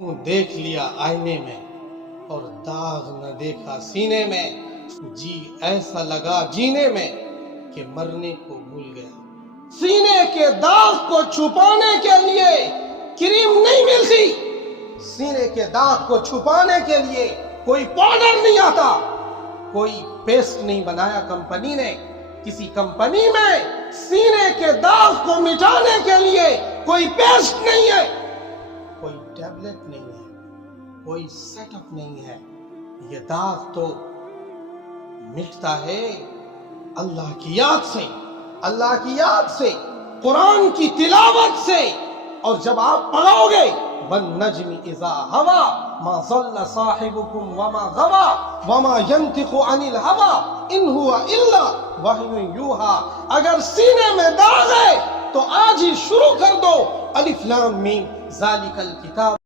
देख लिया आईने में और दाग न देखा सीने में, जी ऐसा लगा जीने में कि मरने को भूल गया। सीने के दाग को छुपाने के लिए क्रीम नहीं मिलती, सीने के दाग को छुपाने के लिए कोई पाउडर नहीं आता, कोई पेस्ट नहीं बनाया कंपनी ने। किसी कंपनी में सीने के दाग को मिटाने के लिए कोई पेस्ट नहीं है, कोई टैबलेट नहीं है, कोई सेटअप नहीं है। ये दाग तो मिटता है अल्लाह की याद से, अल्लाह की याद से, कुरान की तिलावत से। और जब आप पढ़ोगे वन नज्मी इज़ा हवा मा ज़ल्ला साहिबुकुम वमा गवा वमा यंतिकु अनिल हवा इन हुवा इल्ला वह्युन यूहा। अगर सीने में दाग है तो आज ही शुरू कर दो अलिफ लाम मीम ज़ालिकल किताब।